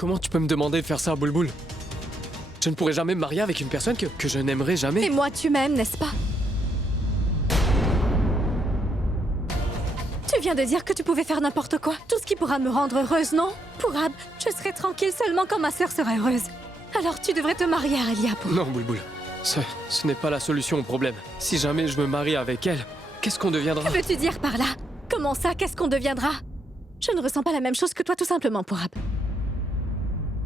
Comment tu peux me demander de faire ça, Boulboul? Je ne pourrai jamais me marier avec une personne que je n'aimerais jamais. Et moi, tu m'aimes, n'est-ce pas? Tu viens de dire que tu pouvais faire n'importe quoi. Tout ce qui pourra me rendre heureuse, non? Pourab, je serai tranquille seulement quand ma sœur sera heureuse. Alors tu devrais te marier à Alia pour... Non, Boulboul. Ce n'est pas la solution au problème. Si jamais je me marie avec elle, qu'est-ce qu'on deviendra? Que veux-tu dire par là? Comment ça, qu'est-ce qu'on deviendra? Je ne ressens pas la même chose que toi, tout simplement, Pourab.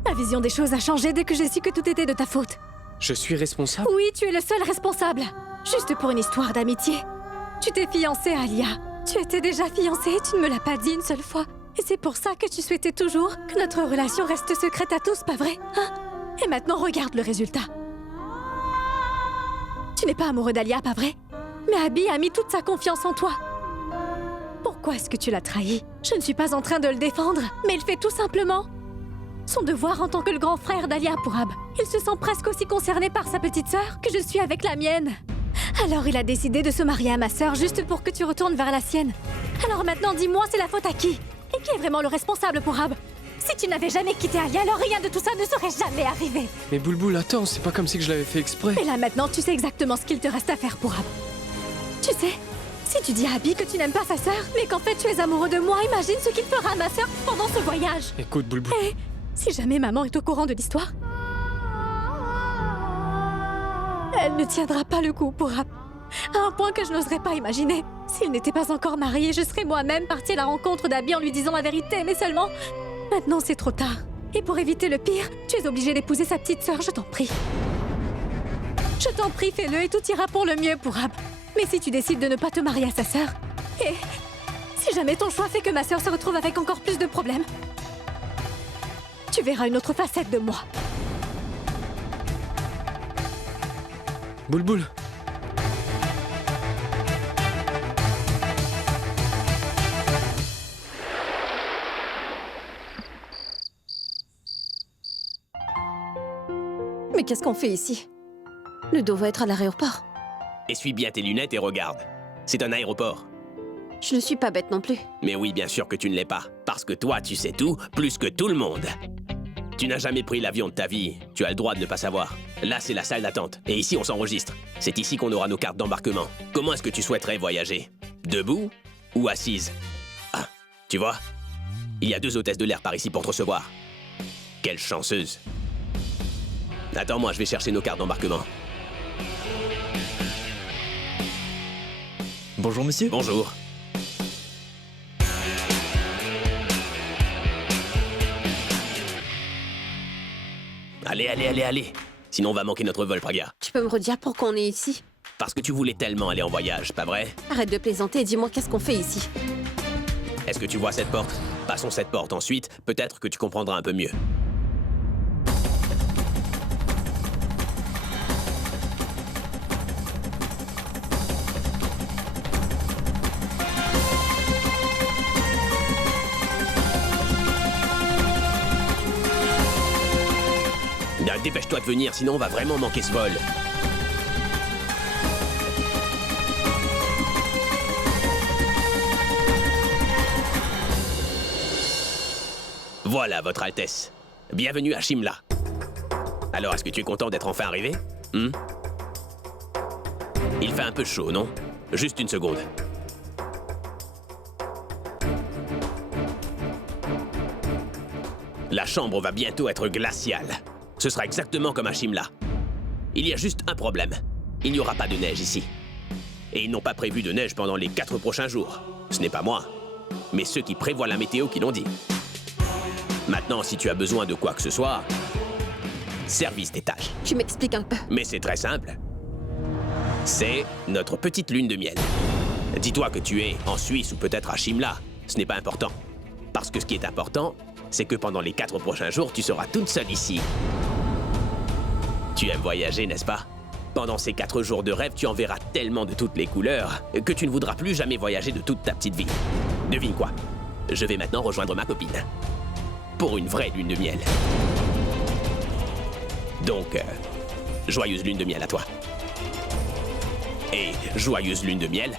Ma vision des choses a changé dès que j'ai su que tout était de ta faute. Je suis responsable? Oui, tu es le seul responsable. Juste pour une histoire d'amitié. Tu t'es fiancé à Alia. Tu étais déjà fiancée et tu ne me l'as pas dit une seule fois. Et c'est pour ça que tu souhaitais toujours que notre relation reste secrète à tous, pas vrai? Hein? Et maintenant, regarde le résultat. Tu n'es pas amoureux d'Alia, pas vrai? Mais Abby a mis toute sa confiance en toi. Pourquoi est-ce que tu l'as trahi? Je ne suis pas en train de le défendre, mais il fait tout simplement son devoir en tant que le grand frère d'Alia, Pourab. Il se sent presque aussi concerné par sa petite sœur que je suis avec la mienne. Alors il a décidé de se marier à ma sœur juste pour que tu retournes vers la sienne. Alors maintenant, dis-moi, c'est la faute à qui? Et qui est vraiment le responsable, Pourab? Si tu n'avais jamais quitté Alia, alors rien de tout ça ne serait jamais arrivé. Mais Boulboul, attends, c'est pas comme si que je l'avais fait exprès. Et là maintenant, tu sais exactement ce qu'il te reste à faire, Pourab. Tu sais, si tu dis à Abby que tu n'aimes pas sa sœur, mais qu'en fait tu es amoureux de moi, imagine ce qu'il fera à ma sœur pendant ce voyage. Écoute, Boulboul. Et si jamais maman est au courant de l'histoire, elle ne tiendra pas le coup, Pourab. À un point que je n'oserais pas imaginer. S'il n'était pas encore marié, je serais moi-même partie à la rencontre d'Abby en lui disant la vérité, mais seulement... Maintenant, c'est trop tard. Et pour éviter le pire, tu es obligé d'épouser sa petite sœur, je t'en prie. Je t'en prie, fais-le et tout ira pour le mieux, Pourab. Mais si tu décides de ne pas te marier à sa sœur, et si jamais ton choix fait que ma sœur se retrouve avec encore plus de problèmes, tu verras une autre facette de moi. Boulboul. Mais qu'est-ce qu'on fait ici? Ludo va être à l'aéroport. Essuie bien tes lunettes et regarde. C'est un aéroport. Je ne suis pas bête non plus. Mais oui, bien sûr que tu ne l'es pas. Parce que toi, tu sais tout, plus que tout le monde. Tu n'as jamais pris l'avion de ta vie. Tu as le droit de ne pas savoir. Là, c'est la salle d'attente. Et ici, on s'enregistre. C'est ici qu'on aura nos cartes d'embarquement. Comment est-ce que tu souhaiterais voyager? Debout ou assise? Ah, tu vois? Il y a 2 hôtesses de l'air par ici pour te recevoir. Quelle chanceuse. Attends-moi, je vais chercher nos cartes d'embarquement. Bonjour monsieur. Bonjour. Allez. Sinon, on va manquer notre vol, Praga. Tu peux me redire pourquoi on est ici? Parce que tu voulais tellement aller en voyage, pas vrai? Arrête de plaisanter et dis-moi qu'est-ce qu'on fait ici? Est-ce que tu vois cette porte? Passons cette porte ensuite, peut-être que tu comprendras un peu mieux. Dépêche-toi de venir, sinon on va vraiment manquer ce vol. Voilà, Votre Altesse. Bienvenue à Shimla. Alors, est-ce que tu es content d'être enfin arrivé? Il fait un peu chaud, non? Juste une seconde. La chambre va bientôt être glaciale. Ce sera exactement comme à Shimla. Il y a juste un problème. Il n'y aura pas de neige ici. Et ils n'ont pas prévu de neige pendant les 4 prochains jours. Ce n'est pas moi, mais ceux qui prévoient la météo qui l'ont dit. Maintenant, si tu as besoin de quoi que ce soit, service d'étage. Tu m'expliques un peu. Mais c'est très simple. C'est notre petite lune de miel. Dis-toi que tu es en Suisse ou peut-être à Shimla. Ce n'est pas important. Parce que ce qui est important, c'est que pendant les 4 prochains jours, tu seras toute seule ici. Tu aimes voyager, n'est-ce pas? Pendant ces 4 jours de rêve, tu en verras tellement de toutes les couleurs que tu ne voudras plus jamais voyager de toute ta petite vie. Devine quoi? Je vais maintenant rejoindre ma copine. Pour une vraie lune de miel. Donc, joyeuse lune de miel à toi. Et joyeuse lune de miel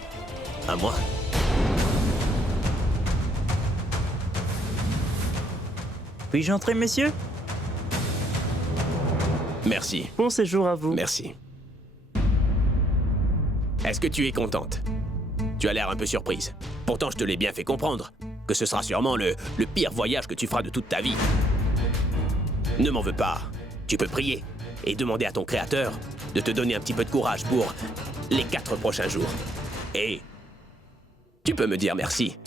à moi. Puis-je entrer, messieurs? Merci. Bon séjour à vous. Merci. Est-ce que tu es contente? Tu as l'air un peu surprise. Pourtant, je te l'ai bien fait comprendre que ce sera sûrement le pire voyage que tu feras de toute ta vie. Ne m'en veux pas. Tu peux prier et demander à ton créateur de te donner un petit peu de courage pour les 4 prochains jours. Et tu peux me dire merci.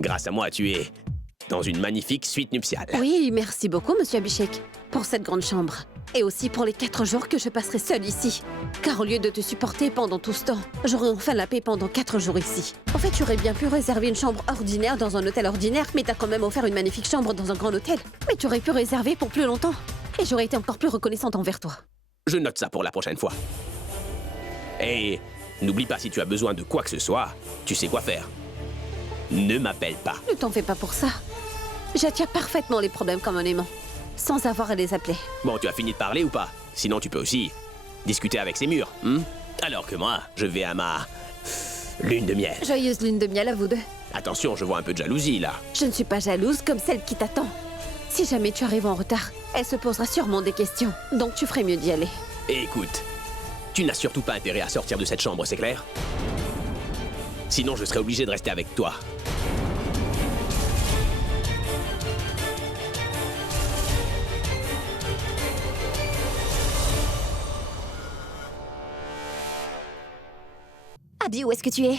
Grâce à moi, tu es dans une magnifique suite nuptiale. Oui, merci beaucoup, monsieur Abhishek, pour cette grande chambre. Et aussi pour les 4 jours que je passerai seule ici. Car au lieu de te supporter pendant tout ce temps, j'aurais enfin la paix pendant 4 jours ici. En fait, tu aurais bien pu réserver une chambre ordinaire dans un hôtel ordinaire, mais t'as quand même offert une magnifique chambre dans un grand hôtel. Mais tu aurais pu réserver pour plus longtemps. Et j'aurais été encore plus reconnaissante envers toi. Je note ça pour la prochaine fois. Et n'oublie pas, si tu as besoin de quoi que ce soit, tu sais quoi faire. Ne m'appelle pas. Ne t'en fais pas pour ça. J'attire parfaitement les problèmes comme un aimant, sans avoir à les appeler. Bon, tu as fini de parler ou pas? Sinon, tu peux aussi discuter avec ces murs. Alors que moi, je vais à ma lune de miel. Joyeuse lune de miel à vous deux. Attention, je vois un peu de jalousie, là. Je ne suis pas jalouse comme celle qui t'attend. Si jamais tu arrives en retard, elle se posera sûrement des questions. Donc tu ferais mieux d'y aller. Et écoute, tu n'as surtout pas intérêt à sortir de cette chambre, c'est clair? Sinon, je serai obligé de rester avec toi. Abby, où est-ce que tu es?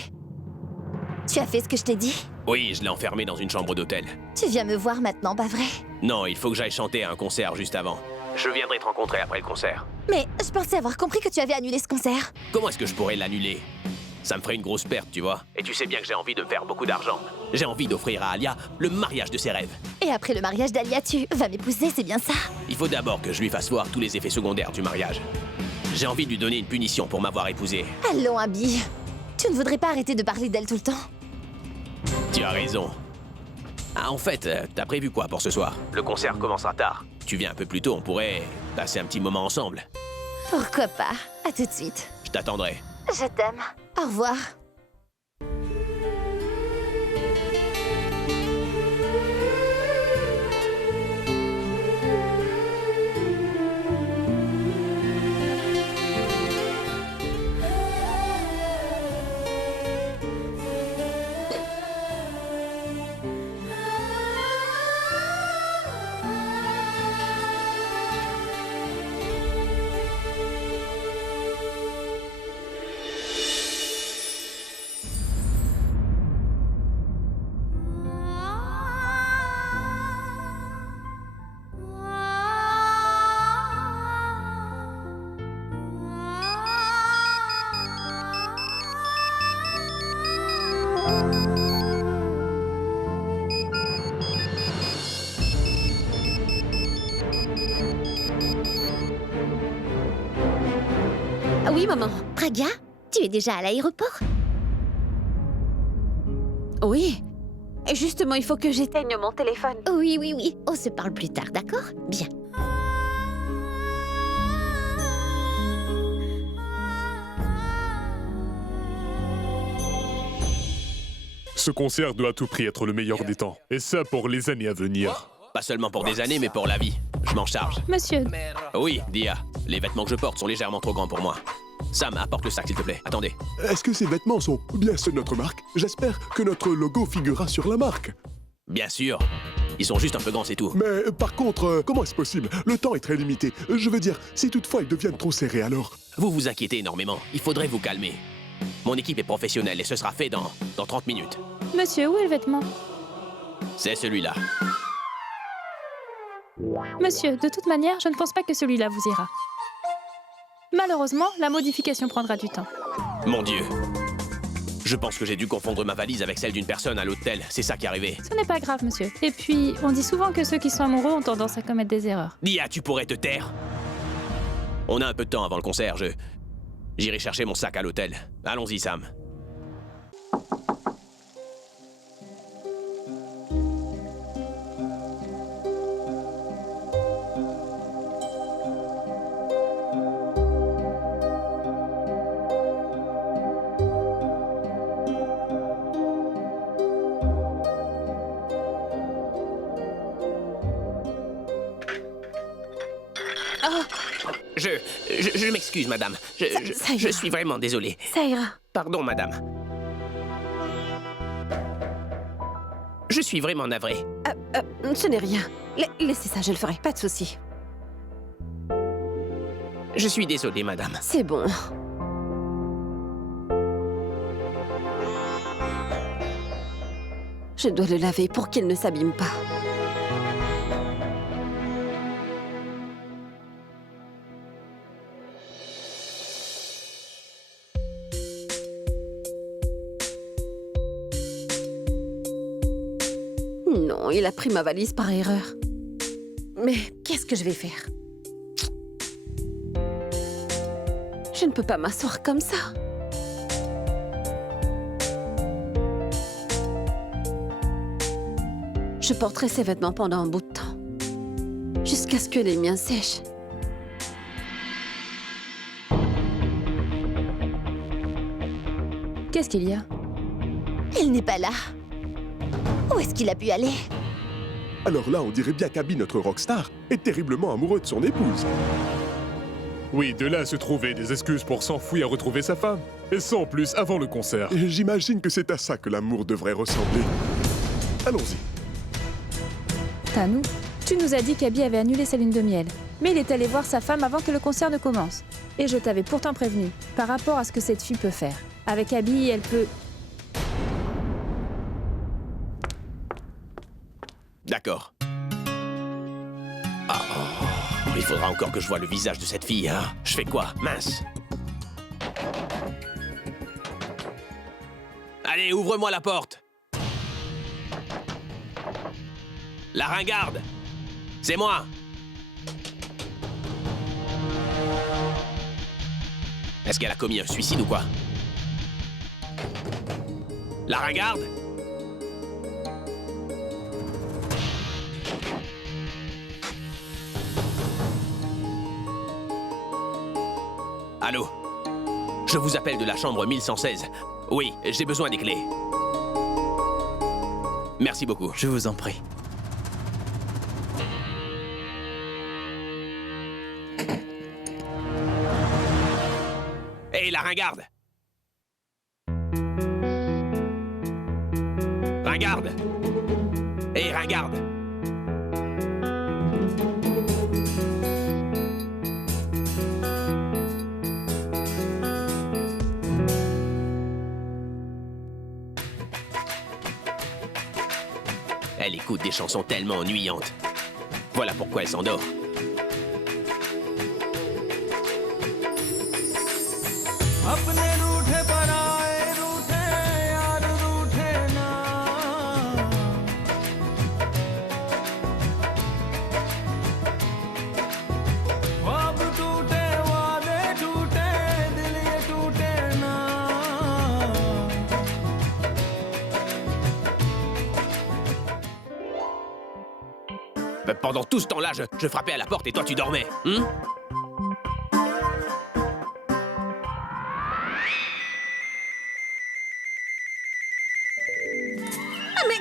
Tu as fait ce que je t'ai dit? Oui, je l'ai enfermé dans une chambre d'hôtel. Tu viens me voir maintenant, pas vrai? Non, il faut que j'aille chanter à un concert juste avant. Je viendrai te rencontrer après le concert. Mais je pensais avoir compris que tu avais annulé ce concert. Comment est-ce que je pourrais l'annuler? Ça me ferait une grosse perte, tu vois. Et tu sais bien que j'ai envie de me faire beaucoup d'argent. J'ai envie d'offrir à Alia le mariage de ses rêves. Et après le mariage d'Alia, tu vas m'épouser, c'est bien ça? Il faut d'abord que je lui fasse voir tous les effets secondaires du mariage. J'ai envie de lui donner une punition pour m'avoir épousé. Allons, Abby. Tu ne voudrais pas arrêter de parler d'elle tout le temps? Tu as raison. Ah, en fait, t'as prévu quoi pour ce soir? Le concert commencera tard. Tu viens un peu plus tôt, on pourrait passer un petit moment ensemble. Pourquoi pas? À tout de suite. Je t'attendrai. Je t'aime. Au revoir. Ah oui, maman. Praga, tu es déjà à l'aéroport? Oui. Et justement, il faut que j'éteigne mon téléphone. Oui, oui, oui. On se parle plus tard, d'accord? Bien. Ce concert doit à tout prix être le meilleur des temps. Et ça pour les années à venir. Pas seulement pour des années, mais pour la vie. Je m'en charge. Monsieur, Oui, Dia. Les vêtements que je porte sont légèrement trop grands pour moi. Sam, apporte le sac, s'il te plaît. Attendez. Est-ce que ces vêtements sont bien ceux de notre marque? J'espère que notre logo figurera sur la marque. Bien sûr. Ils sont juste un peu grands, c'est tout. Mais par contre, comment est-ce possible? Le temps est très limité. Je veux dire, si toutefois ils deviennent trop serrés, alors... Vous vous inquiétez énormément. Il faudrait vous calmer. Mon équipe est professionnelle et ce sera fait dans 30 minutes. monsieur, où est le vêtement? C'est celui-là. Monsieur, de toute manière, je ne pense pas que celui-là vous ira. Malheureusement, la modification prendra du temps. Mon Dieu. Je pense que j'ai dû confondre ma valise avec celle d'une personne à l'hôtel. C'est ça qui est arrivé. Ce n'est pas grave, monsieur. Et puis, on dit souvent que ceux qui sont amoureux ont tendance à commettre des erreurs. Dia, tu pourrais te taire? On a un peu de temps avant le concert. J'irai chercher mon sac à l'hôtel. Allons-y, Sam. Je m'excuse, madame. Ça ira. Je suis vraiment désolé. Ça ira. Pardon, madame. Je suis vraiment navré. Ce n'est rien. Laissez ça, je le ferai, pas de souci. Je suis désolé, madame. C'est bon. Je dois le laver pour qu'il ne s'abîme pas. Non, il a pris ma valise par erreur. Mais qu'est-ce que je vais faire? Je ne peux pas m'asseoir comme ça. Je porterai ces vêtements pendant un bout de temps. Jusqu'à ce que les miens sèchent. Qu'est-ce qu'il y a? Il n'est pas là. Où est-ce qu'il a pu aller? Alors là, on dirait bien qu'Abby, notre rockstar, est terriblement amoureux de son épouse. Oui, de là à se trouver des excuses pour s'enfuir retrouver sa femme. Et sans plus avant le concert. Et j'imagine que c'est à ça que l'amour devrait ressembler. Allons-y. Tanou, tu nous as dit qu'Abby avait annulé sa lune de miel. Mais il est allé voir sa femme avant que le concert ne commence. Et je t'avais pourtant prévenu, par rapport à ce que cette fille peut faire. Avec Abby, elle peut... D'accord. Ah, il faudra encore que je voie le visage de cette fille, hein. Je fais quoi? Mince. Allez, ouvre-moi la porte. La ringarde. C'est moi. Est-ce qu'elle a commis un suicide ou quoi? La ringarde? Allô? Je vous appelle de la chambre 1116. Oui, j'ai besoin des clés. Merci beaucoup. Je vous en prie. Hé, la ringarde! Ringarde! Hé, ringarde! Elle écoute des chansons tellement ennuyantes. Voilà pourquoi elle s'endort. Pendant tout ce temps-là, je frappais à la porte et toi tu dormais. Mais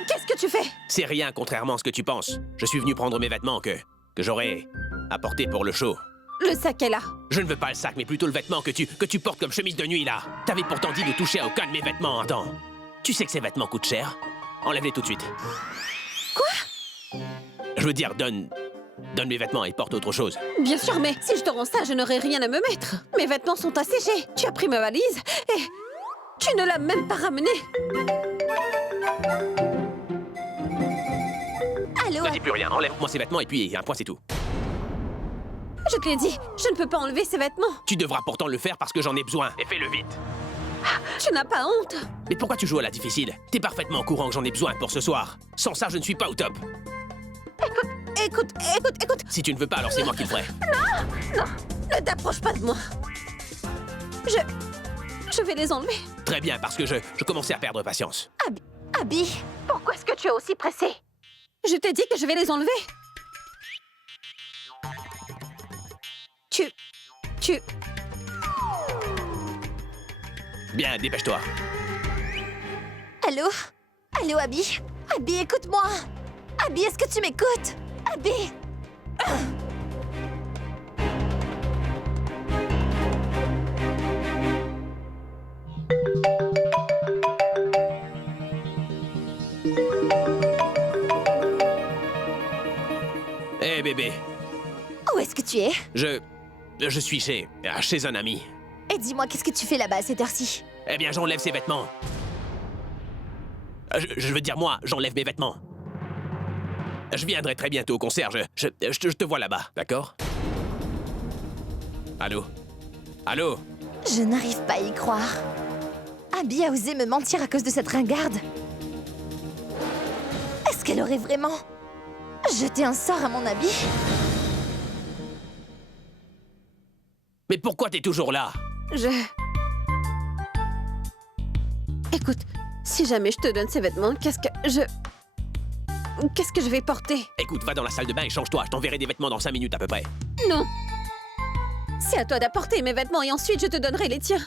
qu'est-ce que tu fais? C'est rien, contrairement à ce que tu penses. Je suis venu prendre mes vêtements que j'aurais apportés pour le show. Le sac est là. Je ne veux pas le sac, mais plutôt le vêtement que tu portes comme chemise de nuit, là. T'avais pourtant dit de toucher à aucun de mes vêtements. Attends. Tu sais que ces vêtements coûtent cher? Enlève-les tout de suite. Quoi? Je veux dire, donne mes vêtements et porte autre chose. Bien sûr, mais si je te rends ça, je n'aurai rien à me mettre. Mes vêtements sont asséchés. Tu as pris ma valise et tu ne l'as même pas ramenée. Allô? Ne dis plus rien, enlève-moi ces vêtements et puis un point c'est tout. Je te l'ai dit, je ne peux pas enlever ces vêtements. Tu devras pourtant le faire parce que j'en ai besoin. Et fais-le vite. Tu n'as pas honte. Mais pourquoi tu joues à la difficile? T'es parfaitement au courant que j'en ai besoin pour ce soir. Sans ça, je ne suis pas au top. Écoute. Si tu ne veux pas, alors c'est moi qui le ferai. Non, ne t'approche pas de moi. Je vais les enlever. Très bien, parce que je commençais à perdre patience. Abby, Pourquoi est-ce que tu es aussi pressé? Je t'ai dit que je vais les enlever. Tu... Bien, dépêche-toi. allô? Allô, Abby? Abby, écoute-moi! Abby, est-ce que tu m'écoutes? Abby! Hé bébé, Où est-ce que tu es? je suis chez un ami. Et dis-moi, qu'est-ce que tu fais là-bas à cette heure-ci? Eh bien, j'enlève ses vêtements. Je veux dire, moi, j'enlève mes vêtements. Je viendrai très bientôt au concert, je te vois là-bas, d'accord? Allô? Allô? Je n'arrive pas à y croire. Abby a osé me mentir à cause de cette ringarde. Est-ce qu'elle aurait vraiment jeté un sort à mon habit? Mais pourquoi t'es toujours là? Écoute, si jamais je te donne ces vêtements, qu'est-ce que je vais porter? Écoute, va dans la salle de bain et change-toi, je t'enverrai des vêtements dans 5 minutes à peu près. Non. C'est à toi d'apporter mes vêtements et ensuite je te donnerai les tiens.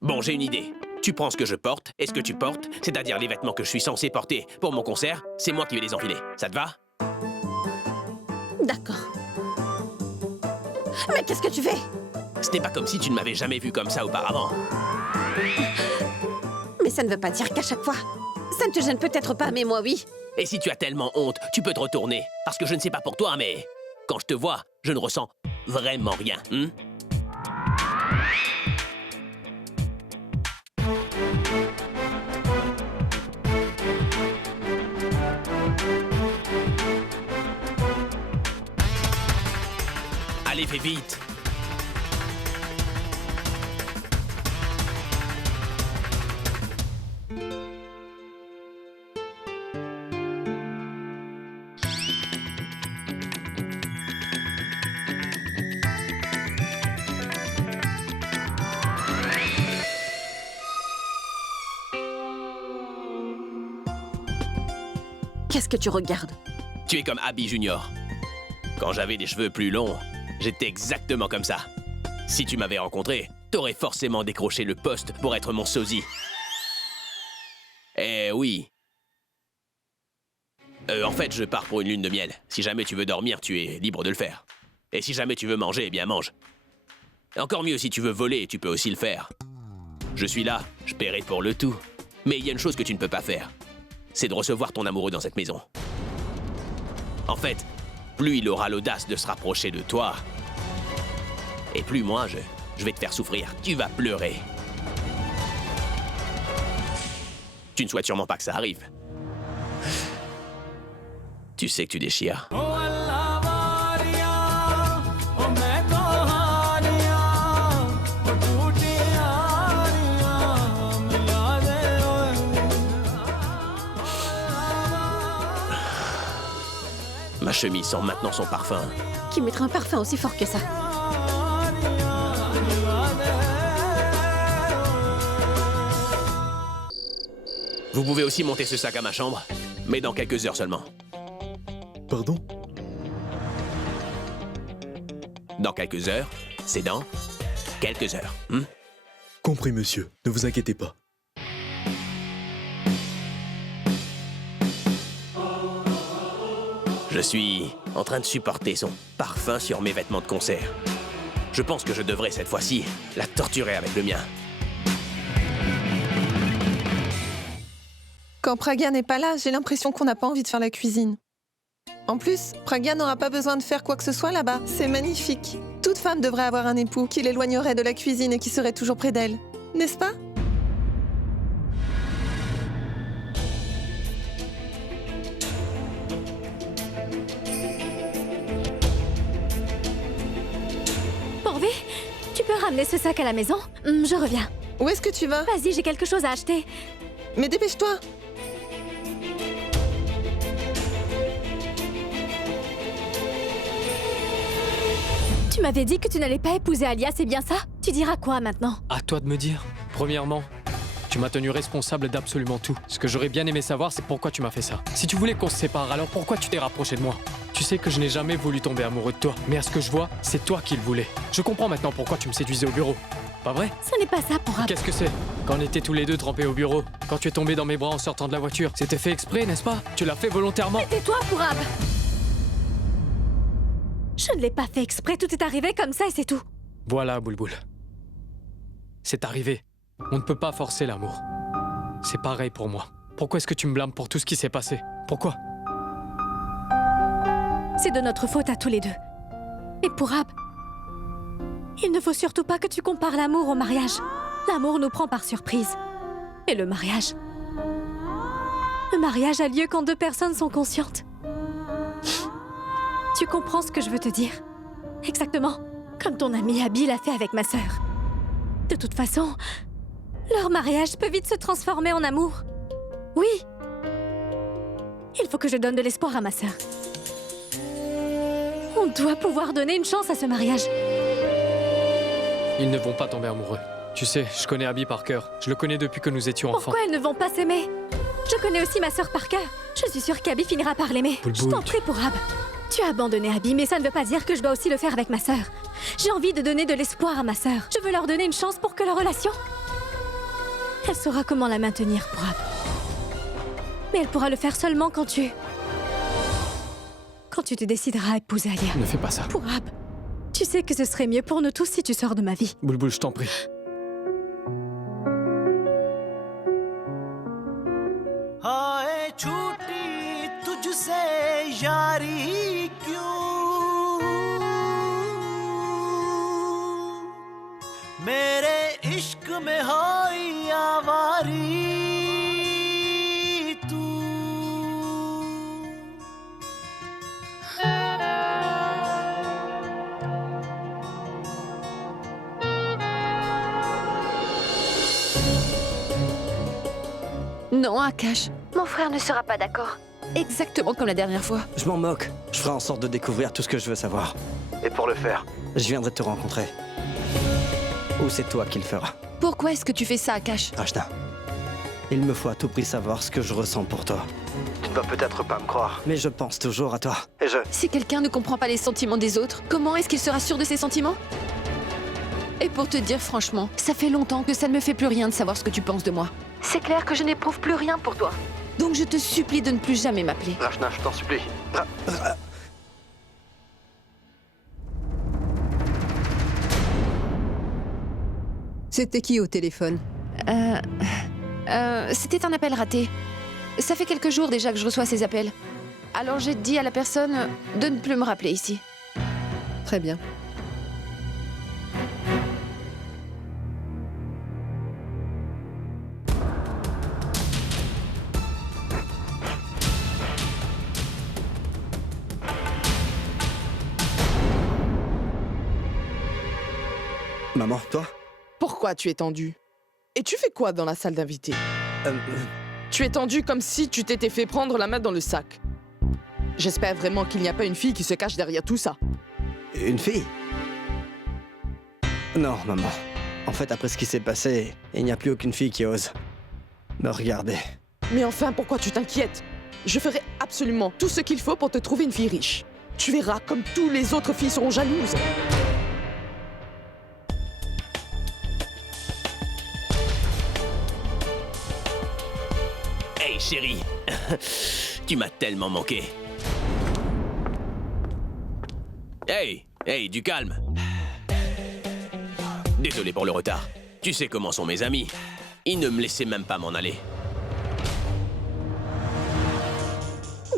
Bon, j'ai une idée. Tu prends ce que je porte et ce que tu portes, c'est-à-dire les vêtements que je suis censé porter pour mon concert, c'est moi qui vais les enfiler. Ça te va? D'accord. Mais qu'est-ce que tu fais? Ce n'est pas comme si tu ne m'avais jamais vu comme ça auparavant. Mais ça ne veut pas dire qu'à chaque fois. Ça ne te gêne peut-être pas, mais moi oui. Et si tu as tellement honte, tu peux te retourner. Parce que je ne sais pas pour toi, mais quand je te vois, je ne ressens vraiment rien. Allez, fais vite. Qu'est-ce que tu regardes? Tu es comme Abby Junior. Quand j'avais des cheveux plus longs, j'étais exactement comme ça. Si tu m'avais rencontré, t'aurais forcément décroché le poste pour être mon sosie. Eh oui. En fait, je pars pour une lune de miel. Si jamais tu veux dormir, tu es libre de le faire. Et si jamais tu veux manger, eh bien mange. Encore mieux, si tu veux voler, tu peux aussi le faire. Je suis là, je paierai pour le tout. Mais il y a une chose que tu ne peux pas faire. C'est de recevoir ton amoureux dans cette maison. En fait, plus il aura l'audace de se rapprocher de toi, et plus moi, je vais te faire souffrir. Tu vas pleurer. Tu ne souhaites sûrement pas que ça arrive. Tu sais que tu déchires. Ma chemise sent maintenant son parfum. Qui mettra un parfum aussi fort que ça? Vous pouvez aussi monter ce sac à ma chambre, mais dans quelques heures seulement. Pardon? Dans quelques heures, c'est dans quelques heures. Compris, monsieur. Ne vous inquiétez pas. Je suis en train de supporter son parfum sur mes vêtements de concert. Je pense que je devrais, cette fois-ci, la torturer avec le mien. Quand Pragya n'est pas là, j'ai l'impression qu'on n'a pas envie de faire la cuisine. En plus, Pragya n'aura pas besoin de faire quoi que ce soit là-bas. C'est magnifique. Toute femme devrait avoir un époux qui l'éloignerait de la cuisine et qui serait toujours près d'elle. N'est-ce pas? Porvé, tu peux ramener ce sac à la maison? Je reviens. Où est-ce que tu vas? Vas-y, j'ai quelque chose à acheter. Mais dépêche-toi! Tu m'avais dit que tu n'allais pas épouser Alia, c'est bien ça? Tu diras quoi maintenant? À toi de me dire. Premièrement, tu m'as tenu responsable d'absolument tout. Ce que j'aurais bien aimé savoir, c'est pourquoi tu m'as fait ça. Si tu voulais qu'on se sépare, alors pourquoi tu t'es rapproché de moi? Tu sais que je n'ai jamais voulu tomber amoureux de toi. Mais à ce que je vois, c'est toi qui le voulais. Je comprends maintenant pourquoi tu me séduisais au bureau. Pas vrai? Ce n'est pas ça, Pourab. Qu'est-ce que c'est? Quand on était tous les deux trempés au bureau, quand tu es tombé dans mes bras en sortant de la voiture, c'était fait exprès, n'est-ce pas? Tu l'as fait volontairement. Tais-toi, Pourab. Je ne l'ai pas fait exprès, tout est arrivé comme ça et c'est tout. Voilà, Boulboul. C'est arrivé. On ne peut pas forcer l'amour. C'est pareil pour moi. Pourquoi est-ce que tu me blâmes pour tout ce qui s'est passé? Pourquoi? C'est de notre faute à tous les deux. Et pour Ab, il ne faut surtout pas que tu compares l'amour au mariage. L'amour nous prend par surprise. Et le mariage a lieu quand deux personnes sont conscientes. Tu comprends ce que je veux te dire? Exactement, comme ton ami Abby l'a fait avec ma sœur. De toute façon, leur mariage peut vite se transformer en amour. Oui. Il faut que je donne de l'espoir à ma sœur. On doit pouvoir donner une chance à ce mariage. Ils ne vont pas tomber amoureux. Tu sais, je connais Abby par cœur. Je le connais depuis que nous étions enfants. Pourquoi elles ne vont pas s'aimer? Je connais aussi ma sœur par cœur. Je suis sûre qu'Abby finira par l'aimer. Je t'en prie pour Ab. Tu as abandonné Abby, mais ça ne veut pas dire que je dois aussi le faire avec ma sœur. J'ai envie de donner de l'espoir à ma sœur. Je veux leur donner une chance pour que leur relation... Elle saura comment la maintenir pour Ab. Mais elle pourra le faire seulement quand tu te décideras à épouser Alia. Ne fais pas ça. Pour Ab, tu sais que ce serait mieux pour nous tous si tu sors de ma vie. Boulboul, je t'en prie. Non, Akash. Mon frère ne sera pas d'accord. Exactement comme la dernière fois. Je m'en moque. Je ferai en sorte de découvrir tout ce que je veux savoir. Et pour le faire, je viendrai te rencontrer. Ou c'est toi qui le feras. Pourquoi est-ce que tu fais ça, Akash? Rachna, il me faut à tout prix savoir ce que je ressens pour toi. Tu ne vas peut-être pas me croire, mais je pense toujours à toi. Et Si quelqu'un ne comprend pas les sentiments des autres, comment est-ce qu'il sera sûr de ses sentiments? Et pour te dire franchement, ça fait longtemps que ça ne me fait plus rien de savoir ce que tu penses de moi. C'est clair que je n'éprouve plus rien pour toi. Donc je te supplie de ne plus jamais m'appeler. Rachna, je t'en supplie. C'était qui au téléphone? C'était un appel raté. Ça fait quelques jours déjà que je reçois ces appels. Alors j'ai dit à la personne de ne plus me rappeler ici. Très bien. Maman, toi? Pourquoi tu es tendu? Et tu fais quoi dans la salle d'invités? Tu es tendu comme si tu t'étais fait prendre la main dans le sac. J'espère vraiment qu'il n'y a pas une fille qui se cache derrière tout ça. Une fille? Non, maman. En fait, après ce qui s'est passé, il n'y a plus aucune fille qui ose me regarder. Mais enfin, pourquoi tu t'inquiètes? Je ferai absolument tout ce qu'il faut pour te trouver une fille riche. Tu verras comme tous les autres filles seront jalouses. Hey chérie, tu m'as tellement manqué. Hey, du calme. Désolé pour le retard. Tu sais comment sont mes amis. Ils ne me laissaient même pas m'en aller.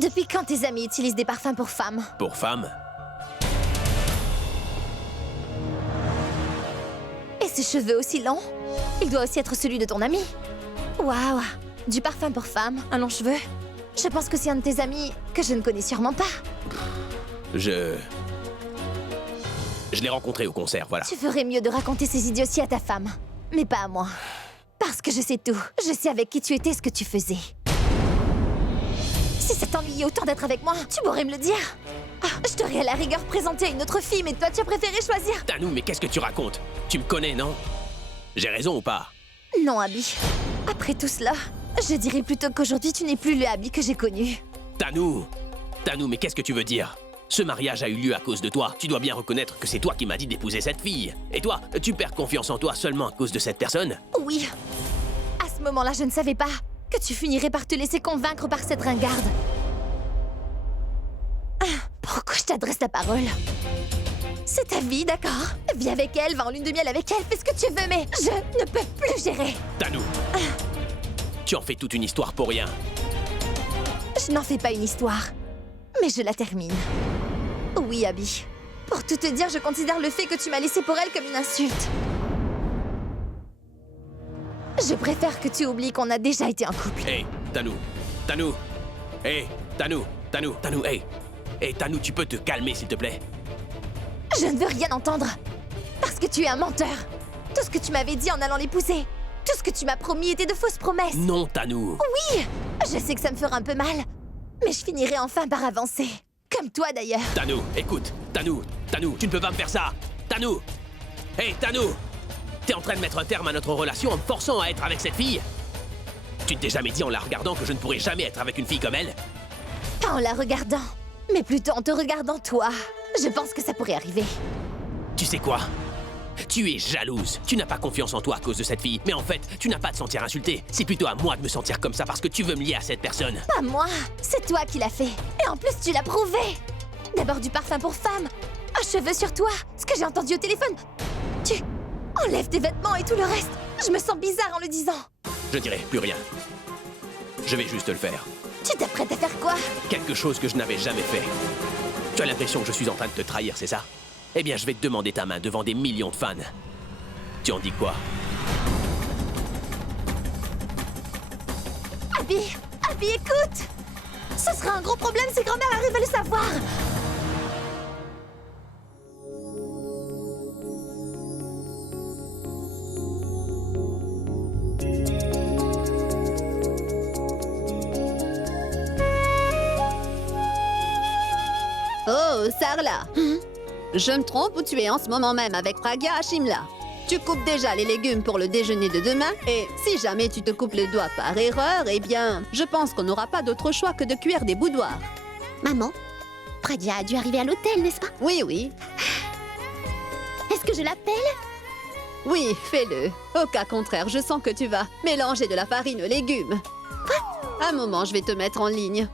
Depuis quand tes amis utilisent des parfums pour femmes? Pour femmes? Et ce cheveu aussi long? Il doit aussi être celui de ton ami. Waouh! Du parfum pour femme, un long cheveu. Je pense que c'est un de tes amis que je ne connais sûrement pas. Je l'ai rencontré au concert, voilà. Tu ferais mieux de raconter ces idioties à ta femme, mais pas à moi. Parce que je sais tout. Je sais avec qui tu étais, ce que tu faisais. Si ça t'ennuyait autant d'être avec moi, tu pourrais me le dire. Je t'aurais à la rigueur présenté à une autre fille, mais toi, tu as préféré choisir... Tanou, mais qu'est-ce que tu racontes? Tu me connais, non? J'ai raison ou pas? Non, Abby. Après tout cela, je dirais plutôt qu'aujourd'hui, tu n'es plus le Abby que j'ai connu. Tanou, mais qu'est-ce que tu veux dire? Ce mariage a eu lieu à cause de toi. Tu dois bien reconnaître que c'est toi qui m'as dit d'épouser cette fille. Et toi, tu perds confiance en toi seulement à cause de cette personne? Oui. À ce moment-là, je ne savais pas que tu finirais par te laisser convaincre par cette ringarde. Pourquoi je t'adresse la parole? C'est ta vie, d'accord? Vis avec elle, va en lune de miel avec elle, fais ce que tu veux, mais je ne peux plus gérer. Tanou, tu en fais toute une histoire pour rien. Je n'en fais pas une histoire, mais je la termine. Oui, Abby. Pour tout te dire, je considère le fait que tu m'as laissé pour elle comme une insulte. Je préfère que tu oublies qu'on a déjà été un couple. Hé, Tanou, Tanou, hé, Tanou, Tanou, Tanou, hé. Hé, Tanou, tu peux te calmer, s'il te plaît? Je ne veux rien entendre. Parce que tu es un menteur. Tout ce que tu m'avais dit en allant l'épouser. Tout ce que tu m'as promis était de fausses promesses. Non, Tanou. Oui, je sais que ça me fera un peu mal. Mais je finirai enfin par avancer. Comme toi, d'ailleurs. Tanou, écoute. Tanou, Tanou, tu ne peux pas me faire ça. Tanou. Hé, Tanou. T'es en train de mettre un terme à notre relation en me forçant à être avec cette fille? Tu ne t'es jamais dit en la regardant que je ne pourrais jamais être avec une fille comme elle? Pas en la regardant, mais plutôt en te regardant toi. Je pense que ça pourrait arriver. Tu sais quoi? Tu es jalouse. Tu n'as pas confiance en toi à cause de cette fille. Mais en fait, tu n'as pas à te sentir insultée. C'est plutôt à moi de me sentir comme ça parce que tu veux me lier à cette personne. Pas moi, c'est toi qui l'as fait. Et en plus, tu l'as prouvé. D'abord du parfum pour femme, un cheveu sur toi, ce que j'ai entendu au téléphone. Tu enlèves tes vêtements et tout le reste. Je me sens bizarre en le disant. Je dirai plus rien. Je vais juste le faire. Tu t'apprêtes à faire quoi? Quelque chose que je n'avais jamais fait. Tu as l'impression que je suis en train de te trahir, c'est ça? Eh bien, je vais te demander ta main devant des millions de fans. Tu en dis quoi? Abby, écoute! Ce sera un gros problème si grand-mère arrive à le savoir. Oh, Sarla. Je me trompe ou tu es en ce moment même avec Pragya à Shimla? Tu coupes déjà les légumes pour le déjeuner de demain et si jamais tu te coupes les doigts par erreur, eh bien, je pense qu'on n'aura pas d'autre choix que de cuire des boudoirs. Maman, Pragya a dû arriver à l'hôtel, n'est-ce pas? Oui, oui. Est-ce que je l'appelle? Oui, fais-le. Au cas contraire, je sens que tu vas mélanger de la farine aux légumes. Quoi? Un moment, je vais te mettre en ligne.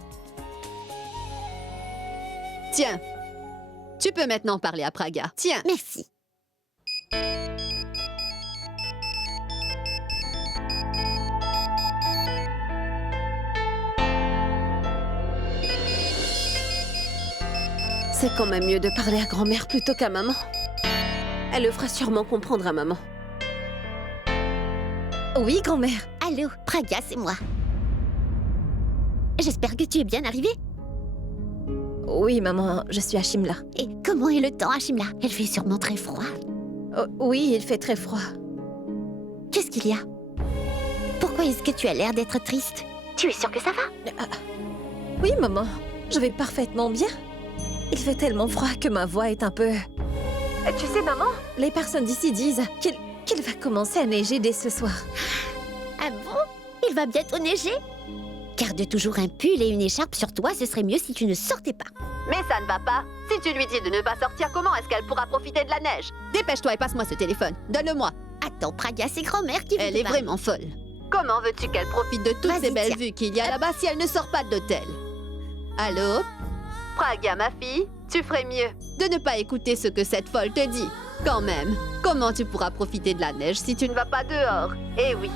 Tiens. Tu peux maintenant parler à Pragya. Tiens. Merci. C'est quand même mieux de parler à grand-mère plutôt qu'à maman. Elle le fera sûrement comprendre à maman. Oui, grand-mère. Allô, Pragya, c'est moi. J'espère que tu es bien arrivée. Oui, maman, je suis à Shimla. Et comment est le temps à Shimla? Elle fait sûrement très froid. Oh, oui, il fait très froid. Qu'est-ce qu'il y a? Pourquoi est-ce que tu as l'air d'être triste? Tu es sûre que ça va? Oui, maman, je vais parfaitement bien. Il fait tellement froid que ma voix est un peu... Tu sais, maman, les personnes d'ici disent qu'il va commencer à neiger dès ce soir. Ah bon? Il va bientôt neiger? Garde toujours un pull et une écharpe sur toi, ce serait mieux si tu ne sortais pas. Mais ça ne va pas. Si tu lui dis de ne pas sortir, comment est-ce qu'elle pourra profiter de la neige? Dépêche-toi et passe-moi ce téléphone. Donne-le-moi. Attends, Pragya, c'est grand-mère qui veut Elle est vraiment folle. Comment veux-tu qu'elle profite de toutes ces belles vues qu'il y a là-bas si elle ne sort pas de l'hôtel? Allô? Pragya, ma fille, tu ferais mieux de ne pas écouter ce que cette folle te dit. Quand même, comment tu pourras profiter de la neige si tu ne vas pas dehors? Eh oui.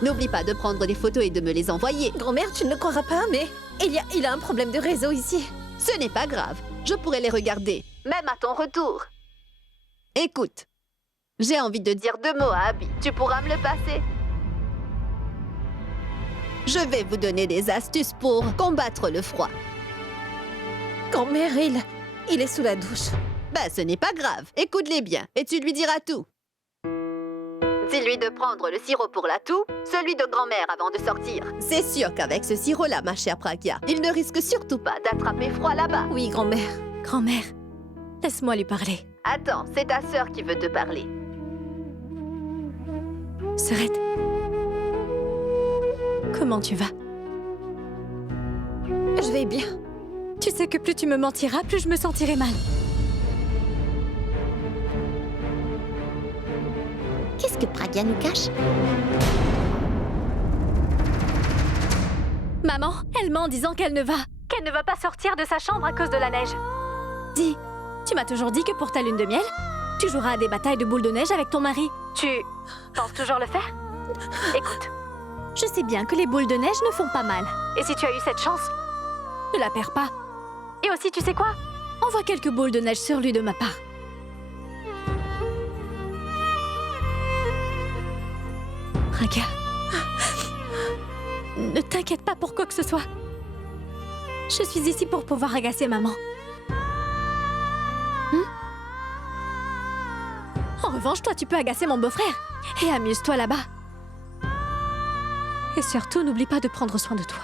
N'oublie pas de prendre des photos et de me les envoyer. Grand-mère, tu ne le croiras pas, mais il a un problème de réseau ici. Ce n'est pas grave. Je pourrai les regarder, même à ton retour. Écoute, j'ai envie de dire 2 mots à Abby. Tu pourras me le passer? Je vais vous donner des astuces pour combattre le froid. Grand-mère, il est sous la douche. Ben, ce n'est pas grave. Écoute-les bien et tu lui diras tout. Dis-lui de prendre le sirop pour la toux, celui de grand-mère avant de sortir. C'est sûr qu'avec ce sirop-là, ma chère Pragya, il ne risque surtout pas d'attraper froid là-bas. Oui, grand-mère. Grand-mère, laisse-moi lui parler. Attends, c'est ta sœur qui veut te parler. Sœurette, comment tu vas? Je vais bien. Tu sais que plus tu me mentiras, plus je me sentirai mal. Qu'est-ce que Pragya nous cache? Maman, elle ment en disant qu'elle ne va pas sortir de sa chambre à cause de la neige. Dis, Tu m'as toujours dit que pour ta lune de miel, tu joueras à des batailles de boules de neige avec ton mari. Tu penses toujours le faire? Écoute, je sais bien que les boules de neige ne font pas mal. Et si tu as eu cette chance, ne la perds pas. Et aussi, tu sais quoi? Envoie quelques boules de neige sur lui de ma part. Praga, ne t'inquiète pas pour quoi que ce soit. Je suis ici pour pouvoir agacer maman. En revanche, toi, tu peux agacer mon beau-frère. Et amuse-toi là-bas. Et surtout, n'oublie pas de prendre soin de toi.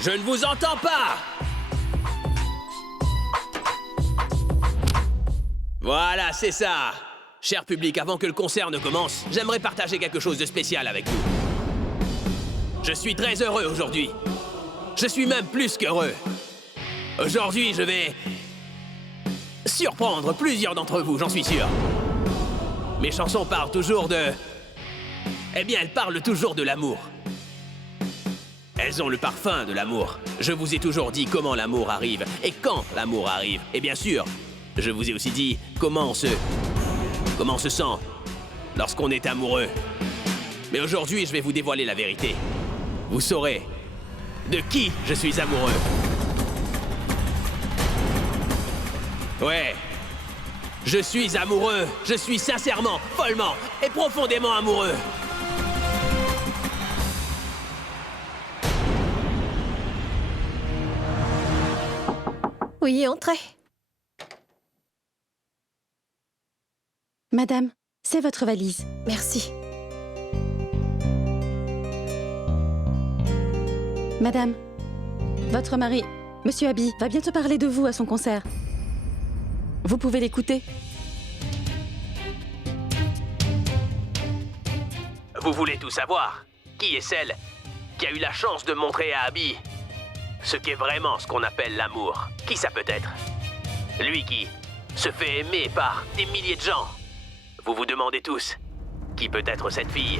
Je ne vous entends pas! Voilà, c'est ça! Cher public, avant que le concert ne commence, j'aimerais partager quelque chose de spécial avec vous. Je suis très heureux aujourd'hui. Je suis même plus qu'heureux. Aujourd'hui, je vais surprendre plusieurs d'entre vous, j'en suis sûr. Mes chansons parlent toujours de... Eh bien, elles parlent toujours de l'amour. Elles ont le parfum de l'amour. Je vous ai toujours dit comment l'amour arrive et quand l'amour arrive. Et bien sûr, je vous ai aussi dit comment on se sent lorsqu'on est amoureux. Mais aujourd'hui, je vais vous dévoiler la vérité. Vous saurez de qui je suis amoureux. Ouais, je suis amoureux. Je suis sincèrement, follement et profondément amoureux. Oui, entrez. Madame, c'est votre valise. Merci. Madame, votre mari, Monsieur Abi, va bientôt parler de vous à son concert. Vous pouvez l'écouter. Vous voulez tout savoir? Qui est celle qui a eu la chance de montrer à Abby ce qu'est vraiment ce qu'on appelle l'amour? Qui ça peut être? Lui qui se fait aimer par des milliers de gens. Vous vous demandez tous, qui peut être cette fille?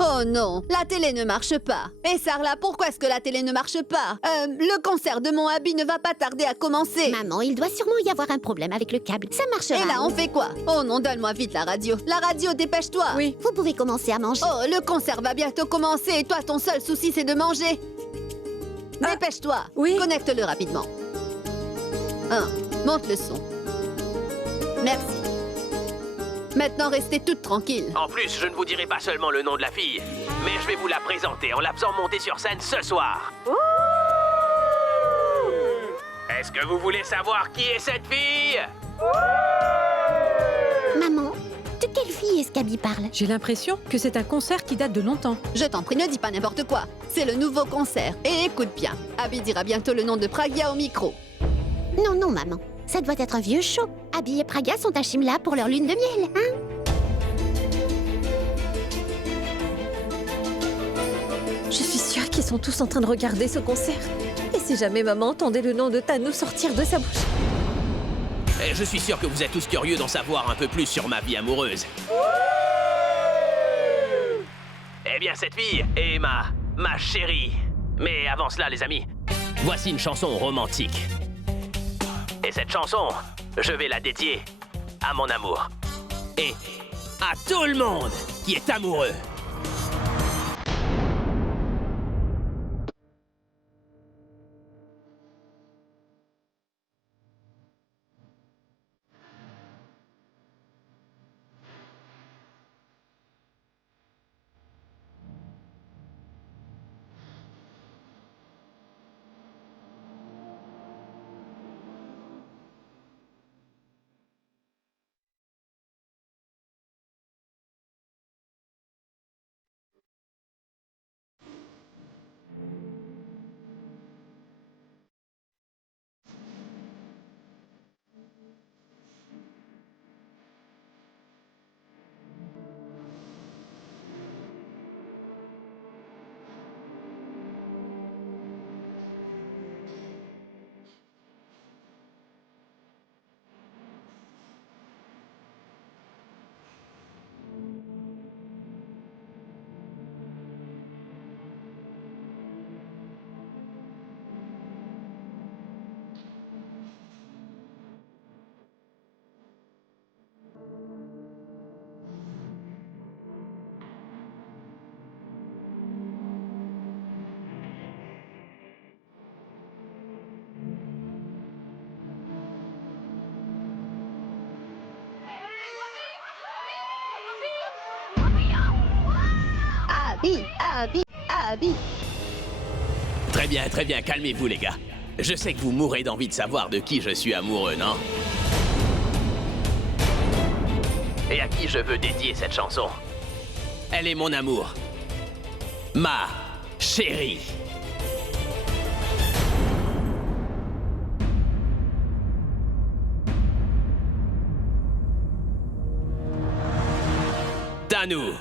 Oh non, la télé ne marche pas. Et Sarla, pourquoi est-ce que la télé ne marche pas? Le concert de mon Abby ne va pas tarder à commencer. Maman, il doit sûrement y avoir un problème avec le câble. Ça marchera. Et là, on fait quoi? Oh non, donne-moi vite la radio. La radio, dépêche-toi. Oui. Vous pouvez commencer à manger. Oh, le concert va bientôt commencer et toi, ton seul souci, c'est de manger. Dépêche-toi. Oui. Connecte-le rapidement. Monte le son. Merci. Maintenant, restez toutes tranquilles. En plus, je ne vous dirai pas seulement le nom de la fille, mais je vais vous la présenter en la faisant monter sur scène ce soir. Est-ce que vous voulez savoir qui est cette fille? Maman, de quelle fille est-ce qu'Abby parle? J'ai l'impression que c'est un concert qui date de longtemps. Je t'en prie, ne dis pas n'importe quoi. C'est le nouveau concert. Et écoute bien, Abby dira bientôt le nom de Pragya au micro. Non, non, maman. Ça doit être un vieux show. Abby et Pragya sont à Shimla pour leur lune de miel, hein? Je suis sûre qu'ils sont tous en train de regarder ce concert. Et si jamais maman entendait le nom de Tanu sortir de sa bouche? Et je suis sûr que vous êtes tous curieux d'en savoir un peu plus sur ma vie amoureuse. Eh bien, cette fille est ma chérie. Mais avant cela, les amis, voici une chanson romantique. Et cette chanson, je vais la dédier à mon amour. Et à tout le monde qui est amoureux. Très bien, calmez-vous les gars. Je sais que vous mourrez d'envie de savoir de qui je suis amoureux, non? Et à qui je veux dédier cette chanson? Elle est mon amour. Ma chérie. Tanou.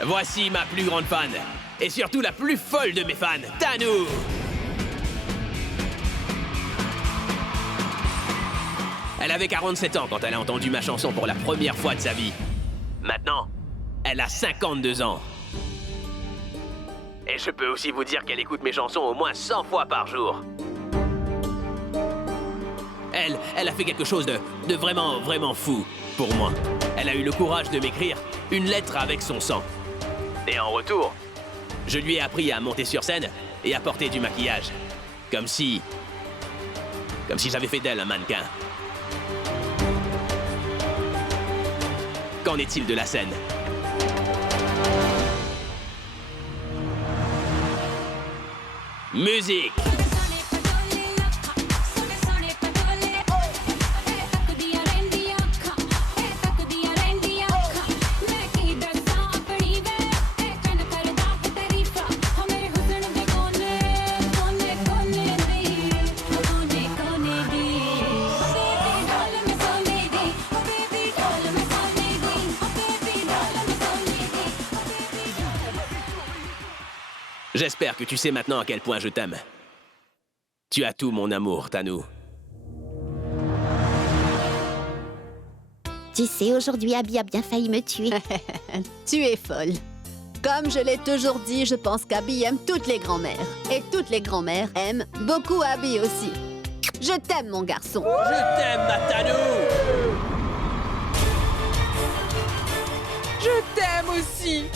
Voici ma plus grande fan, et surtout la plus folle de mes fans, Tanou! Elle avait 47 ans quand elle a entendu ma chanson pour la première fois de sa vie. Maintenant, elle a 52 ans. Et je peux aussi vous dire qu'elle écoute mes chansons au moins 100 fois par jour. Elle a fait quelque chose de vraiment, vraiment fou pour moi. Elle a eu le courage de m'écrire une lettre avec son sang. Et en retour, je lui ai appris à monter sur scène et à porter du maquillage. Comme si j'avais fait d'elle un mannequin. Qu'en est-il de la scène? Musique! J'espère que tu sais maintenant à quel point je t'aime. Tu as tout mon amour, Tanou. Tu sais, aujourd'hui, Abby a bien failli me tuer. Tu es folle. Comme je l'ai toujours dit, je pense qu'Abby aime toutes les grand-mères. Et toutes les grand-mères aiment beaucoup Abby aussi. Je t'aime, mon garçon. Je t'aime, ma Tanou! Je t'aime aussi.